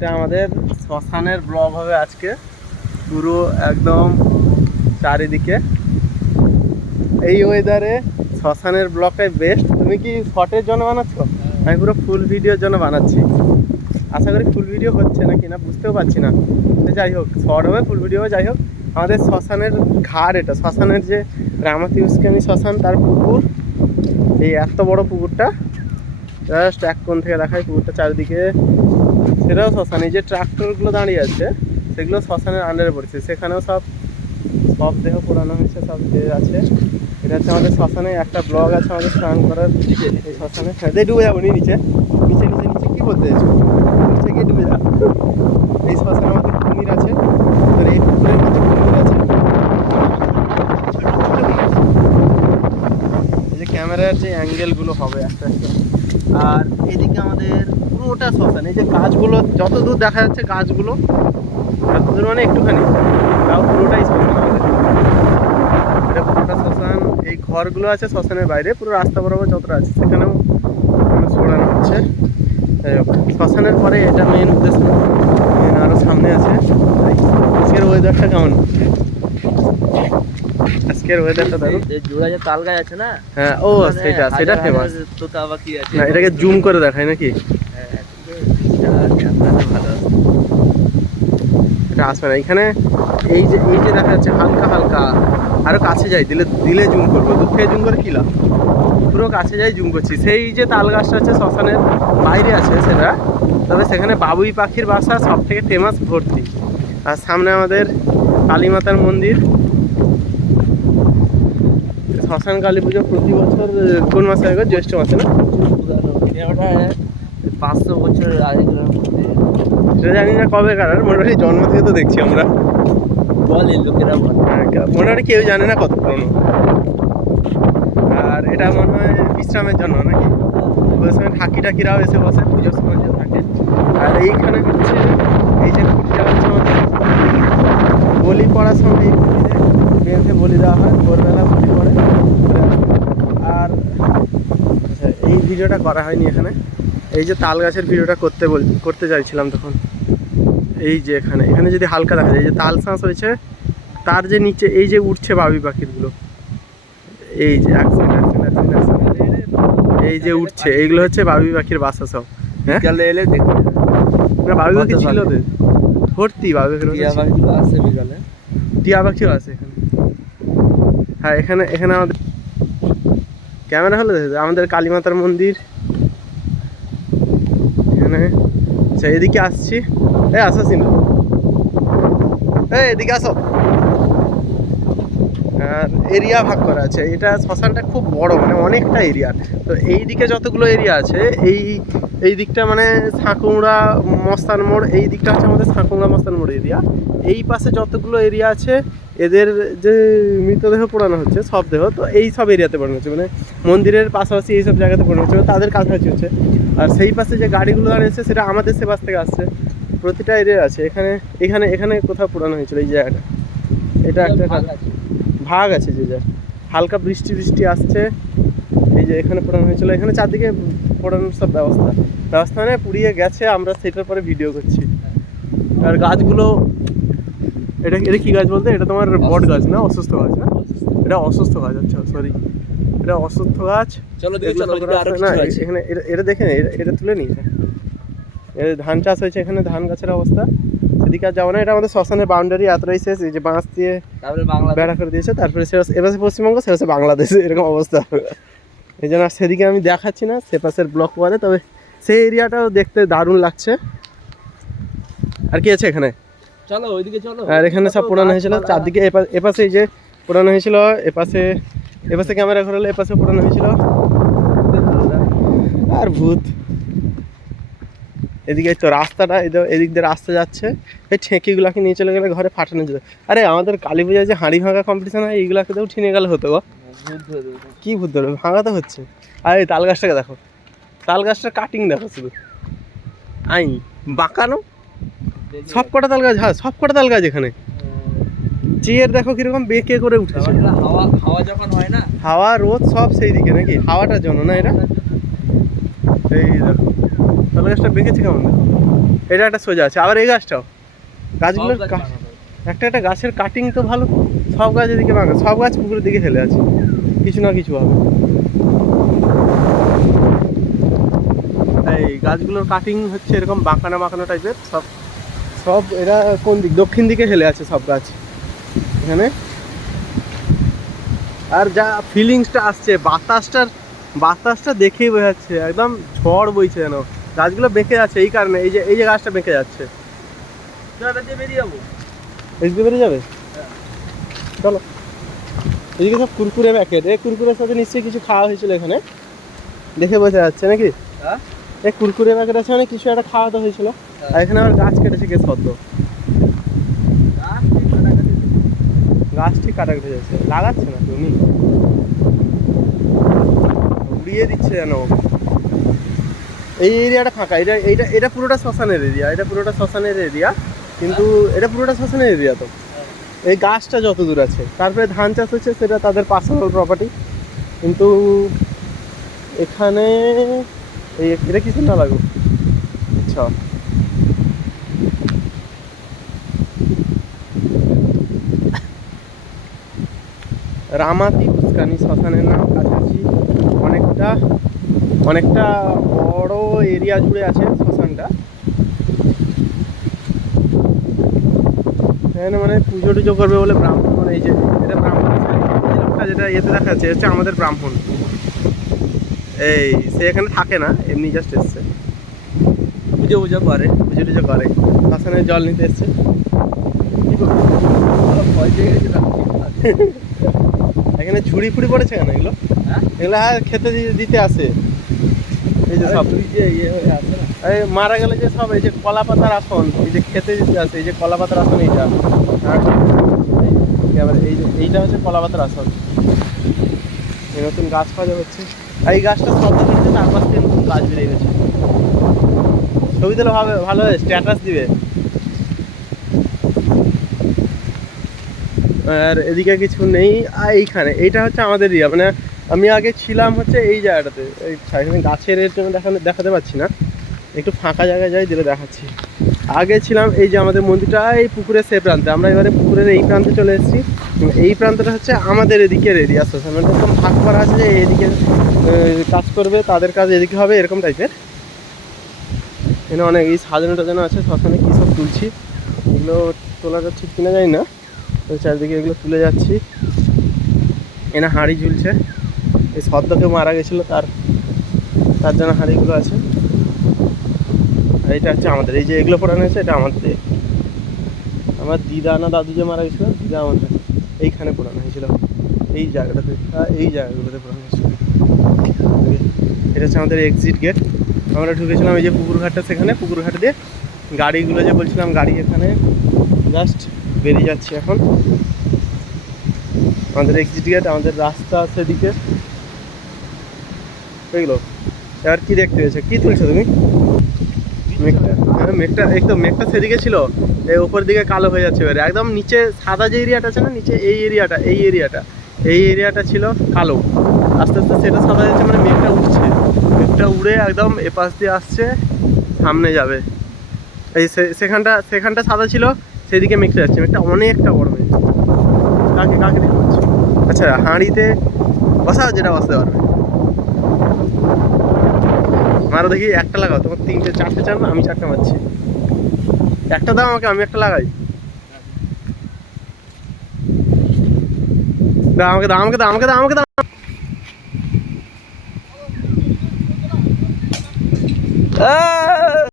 এটা আমাদের শ্মশানের ব্লগ হবে আজকে, পুরো একদম চারিদিকে। এই ওয়েদারে শ্মশানের ব্লগটাই বেস্ট। তুমি কি শর্টের জন্য বানাচ্ছ? আমি পুরো ফুল ভিডিওর জন্য বানাচ্ছি। আশা করি ফুল ভিডিও হচ্ছে নাকি না বুঝতেও পারছি না। যাই হোক, শর্ট হবে ফুল ভিডিও হবে। যাই হোক, আমাদের শ্মশানের ঘাট, এটা শ্মশানের যে রামাতি উস্কানি শ্মশান তার পুকুর। এই এত বড় পুকুরটা জাস্ট এক কোণ থেকে দেখায় পুকুরটা চারিদিকে। সেটাও শ্মশান। এই যে ট্রাক্টরগুলো দাঁড়িয়ে আছে সেগুলো শ্মশানের আন্ডারে পড়ছে, সেখানেও সব দেহ পোড়ানো হয়েছে, সব যে আছে। এটা হচ্ছে আমাদের শ্মশানে একটা ব্লগ আছে আমাদের স্নান করার। এই শ্মশানে ডুবে যাবো নিচে নিচে নিচে নিচে কি বলতে চাইছো? নিচে গিয়ে ডুবে যাবো। এই শ্মশানে আমাদের কুমির আছে, এই পুকুরের মধ্যে কুমির আছে। এই যে ক্যামেরার যে অ্যাঙ্গেলগুলো হবে একটা একটা। আর এদিকে আমাদের পুরোটা শ্মশান। এই যে গাছগুলো যত দূর দেখা যাচ্ছে, গাছগুলো যত দূর মানে একটুখানি, তাও পুরোটাই শ্মশান আমাদের। এটা পুরোটা শ্মশান। এই ঘরগুলো আছে শ্মশানের বাইরে, পুরো রাস্তা বরাবর যতটা আছে সেখানেও ছড়ানো হচ্ছে। শ্মশানের পরে এটা মেন উদ্দেশ্য, আরও সামনে আছে। আজকের ওয়েদারটা কেমন? আজকের ওয়েদারটা দেখো। জোড়া যে তাল গাছ আছে না, হ্যাঁ, ও সেটা ফেমাস। তোতা পাখি আছে। না, এটাকে জুম করে দেখায় নাকি? ভালো এটা আসবে না এখানে। এই যে দেখা যাচ্ছে হালকা হালকা, আরো কাছে যাই, দিলে জুম করবো। দূর থেকে জুম করে কি লাভ, পুরো কাছে যাই জুম করছি। সেই যে তাল গাছটা আছে শ্মশানের বাইরে আছে সেটা, তবে সেখানে বাবুই পাখির বাসা সব থেকে ফেমাস, ভর্তি। আর সামনে আমাদের কালী মাতার মন্দির। শ্মশান কালী পুজো প্রতি বছর কোন মাসে হয়? জ্যৈষ্ঠ মাসে না? 500 বছর আগে সেটা জানি না কবে কারার, মোটামুটি জন্ম থেকে তো দেখছি আমরা। বলে লোকেরা, মোটামুটি কেউ জানে না কত পুরনো। আর এটা মনে হয় বিশ্রামের জন্য নাকি? ওই সময় ঠাকিরাও এসে বসে পুজোর সময় যে থাকে। আর এইখানে হচ্ছে এই যে খুঁটিটা হচ্ছে আমাদের বলি পড়ার সময় এই বেঁধে বলি দেওয়া হয়, ভোরবেলা বলি পড়ে। আর এই ভিডিওটা করা হয়নি এখানে। এই যে তাল গাছের ভিডিওটা করতে চাইছিলাম তখন। এই যে এখানে যদি হালকা দেখা যায়, এই যে তাল শাঁস হয়েছে, তার যে নিচে এই যে উঠছে বাবুই পাখিরগুলো, এই যে এই যে উঠছে, এইগুলো হচ্ছে বাবুই পাখির বাসা সব। হ্যাঁ, এলে দেখতে না বাবুই পাখি ছিল তো ভর্তি, বাবুই পাখি আসে বিকালে, টিয়া পাখিও আছে এখানে। হ্যাঁ, এখানে আমাদের ক্যামেরা হলে আমাদের কালী মাতার মন্দির এখানে। আচ্ছা, এদিকে আসছি। আসছি না, এদিকে আসো। আর এরিয়া ভাগ করা আছে। এটা শ্মশানটা খুব বড়, মানে অনেকটা এরিয়া। তো এই দিকে যতগুলো এরিয়া আছে, এই দিকটা মানে সাঁকুড়া মস্তান মোড়, এই দিকটা হচ্ছে আমাদের সাঁকুড়া মস্তান মোড় এরিয়া। এই পাশে যতগুলো এরিয়া আছে, এদের যে মৃতদেহ পোড়ানো হচ্ছে সব দেহ, তো এই সব এরিয়াতে পোড়ানো হচ্ছে, মানে মন্দিরের পাশাপাশি এইসব জায়গাতে পোড়ানো হচ্ছে, তাদের কাছাকাছি হচ্ছে। আর সেই পাশে যে গাড়িগুলো দাঁড়িয়েছে সেটা আমাদের সে পাশ থেকে আসছে। প্রতিটা এরিয়া আছে। এখানে কোথাও পোড়ানো হয়েছিল এই জায়গাটা। এটা একটা ভাগ আছে যে যা হালকা বৃষ্টি আসছে। এই যে এখানে পোড়ানো হয়েছিল, এখানে চারদিকে পোড়ানোর সব ব্যবস্থা মানে পুড়িয়ে গেছে, আমরা সেটার পরে ভিডিও করছি। আর গাছগুলো, এটা কি গাছ বলতে? এটা তোমার বট গাছ না, অসুস্থ গাছ না? এটা অসুস্থ গাছ। আচ্ছা সরি, এটা অসুস্থ গাছ। না এখানে এটা দেখে এটা তুলে নি। ধান চাষ হয়েছে এখানে, ধান গাছের অবস্থা। সেদিকে আর যাবো না। এটা আমাদের শ্মশানের বাউন্ডারি এতটাই শেষ। এই যে বাঁশ দিয়ে বেড়া করে দিয়েছে, তারপরে এবার পশ্চিমবঙ্গ, সে হচ্ছে বাংলাদেশ, এরকম অবস্থা। এই জন্য আর সেদিকে আমি দেখাচ্ছি না, সে পাশের ব্লক পরে। তবে সেই এরিয়াটাও দেখতে দারুণ লাগছে। আর কি আছে এখানে? চলো ওইদিকে চলো। আর এখানে সব পোড়ানো হয়েছিল চারদিকে। এপাশে এই যে পোড়ানো হয়েছিল, এপাশে ক্যামেরা ঘোরালে এপাশে পোড়ানো হয়েছিল। আর ভূত এদিকে তো রাস্তাটা, এদিক দিয়ে রাস্তা যাচ্ছে। এই ঠেকিগুলাকে নিয়ে চলে গেলে ঘরে ফাটানো যেত। আরে আমাদের কালী পূজায় যে হাঁড়ি ভাঙা কম্পিটিশন হয়, এইগুলাকেও ঠিনে গেলে হতো গো। কি ভূত ধরবে, ভাঙা তো হচ্ছে। আর এই তাল গাছটাকে দেখো, তাল গাছটার কাটিং দেখো শুধু, বাঁকানো সব কটা তাল গাছ। হ্যাঁ, সব কটা তাল গাছ এখানে। চেয়ার দেখো কিরকম বেঁকে করে উঠেছে। হাওয়া যখন হয় না, হাওয়া রোদ সব সেই দিকে নাকি, হাওয়াটার জন্য না এটা। এই দেখো তাল গাছটা বেঁকেছে কেমন দেখো। এটা একটা সোজা আছে, আবার এই গাছটাও, গাছগুলোর সব গাছ কা- বানানো। একটা একটা গাছের কাটিং তো ভালো, সব গাছ এদিকে ভাঙা, সব গাছ পুকুরের দিকে ফেলে আছে, কিছু না কিছু হবে। এই গাছগুলোর কাটিং হচ্ছে এরকম বাঁকানো বাঁকানো টাইপের, সব সব এরা কোন দিক, দক্ষিণ দিকে ফেলে আছে সব গাছ এখানে। আর যা ফিলিংসটা আসছে, বাতাসটা দেখেই বোঝা যাচ্ছে একদম ঝড় বইছে যেন। গাছগুলো বেঁকে যাচ্ছে এই কারণে, এই যে গাছটা বেঁকে যাচ্ছে। এটা দিয়ে বেরিয়ে যাবো। এদিকে বেরিয়ে যাবে, হ্যাঁ। চলো। এদিকে সব কুরকুরে প্যাকেট, এই কুরকুরের সাথে নিশ্চয়ই কিছু খাওয়া হয়েছিল এখানে, দেখে বোঝা যাচ্ছে নাকি। হ্যাঁ? এই কুরকুরে প্যাকেট আছে মানে কিছু একটা খাওয়া তো হয়েছিল। আর এখানে আবার গাছ কেটেছে কে সদ্য, গাছ ঠিক কাটাকাটি যাচ্ছে, লাগাচ্ছে না তুমি, উড়িয়ে দিচ্ছে যেন। এই এরিয়াটা ফাঁকা, এটা পুরোটা শ্মশানের এরিয়া, এটা পুরোটা শ্মশানের এরিয়া, কিন্তু এটা পুরোটা শ্মশানের এরিয়া তো। এই গাছটা যত দূর আছে, তারপরে ধান চাষ হচ্ছে, সেটা তাদের পার্সোনাল প্রপার্টি। কিন্তু এখানে এটা কিছু না লাগো। আচ্ছা, রামাতি পুস্কানি শ্মশানের নাম, কাছাকাছি অনেকটা অনেকটা বড় এরিয়া জুড়ে আছে শ্মশানটা। এখানে মানে পুজো টুজো করবে বলে ব্রাহ্মণ, মানে এই যে এটা ব্রাহ্মণ আছে, এই লোকটা যেটা ইয়েতে দেখা যাচ্ছে হচ্ছে আমাদের ব্রাহ্মণ। এই সে এখানে থাকে না, এমনি জাস্ট এসছে, পুজো পুজো করে। পুজো টুজো করে, শ্মশানে জল নিতে এসছে। কি করবো? ভয় পেয়ে গেছিলাম। এখানে ঝুড়ি ফুড়ি পড়েছে কেন এগুলো? হ্যাঁ? এগুলো হ্যাঁ খেতে দিতে আসে, এই যে সব তুই যে ইয়ে হয়ে আছে না, এই মারা গেলে যে সব, এই যে কলা পাতার আসন, এই যে খেতে দিতে আসে, এই যে কলা পাতার আসন এইটা। আর এবার এইটা হচ্ছে কলা পাতার আসন। এই নতুন গাছ পাওয়া হচ্ছে, আর এই গাছটা সব হচ্ছে 4-5 দিন নতুন গাছ বেরিয়ে গেছে। ছবি দিলে ভালো হয়, স্ট্যাটাস দিবে। আর এদিকে কিছু নেই। আর এইখানে এইটা হচ্ছে আমাদের এরিয়া, মানে আমি আগে ছিলাম হচ্ছে এই জায়গাটাতে, এই এখানে গাছের এর জন্য দেখাতে পাচ্ছি না, একটু ফাঁকা জায়গায় যাই দিলে দেখাচ্ছি। আগে ছিলাম এই যে আমাদের মন্দিরটা এই পুকুরের সে প্রান্তে, আমরা এবারে পুকুরের এই প্রান্তে চলে এসেছি। এই প্রান্তটা হচ্ছে আমাদের এদিকের এরিয়া, শ্মশান মানে এরকম ভাগ করা আছে যে এদিকে কাজ করবে, তাদের কাজ এদিকে হবে, এরকম টাইপের। এখানে অনেক এই সাজানো টাজানো আছে, শ্মশানে কী সব তুলছি, এগুলো তোলাটা ঠিক কিনা জানি না, তো চারিদিকে এগুলো তুলে যাচ্ছি। এখানে হাঁড়ি ঝুলছে, এই সদ্য কেউ মারা গেছিলো তার জন্য হাঁড়িগুলো আছে। আর এটা হচ্ছে আমাদের, এই যে এগুলো পড়ানো হয়েছে এটা আমাদের, আমার দিদা না দাদু যে মারা গেছিলো, দিদা আমাদের এইখানে পড়ানো হয়েছিল, এই জায়গাটাতে, এই জায়গাগুলোতে পড়ানো হয়েছিল। এটা হচ্ছে আমাদের এক্সিট গেট। আমরা ঢুকেছিলাম এই যে পুকুরঘাটটা, সেখানে পুকুরঘাট দিয়ে গাড়িগুলো যে বলছিলাম, গাড়ি এখানে জাস্ট বেরিয়ে যাচ্ছে এখন। আমাদের এক্সিট গেট, আমাদের রাস্তা সেদিকে। এগুলো এবার কি দেখতে পেয়েছো, কি তুলছো তুমি? মেঘটা, হ্যাঁ মেঘটা, একদম মেঘটা সেদিকে ছিল, এই উপর দিকে কালো হয়ে যাচ্ছে এবারে। একদম নিচে সাদা যে এরিয়াটা আছে না, নিচে এই এরিয়াটা ছিল কালো, আস্তে আস্তে সেটা সাদা যাচ্ছে, মানে মেঘটা উঠছে, মেঘটা উড়ে একদম এপাশ দিয়ে আসছে, সামনে যাবে। এই সেখানটা সাদা ছিল, সেদিকে মেঘটা যাচ্ছে, মেঘটা অনেকটা বড় মেঘ। কাকে দেখতে পাচ্ছি? আচ্ছা, হাঁড়িতে বসাও, যেটা বসতে পারবে মারো দেখি, একটা লাগাও, তোমার 3-4টে চান, আমি 4টে মারছি। একটা দাও আমাকে, আমি একটা লাগাই। দাও আমাকে দাও।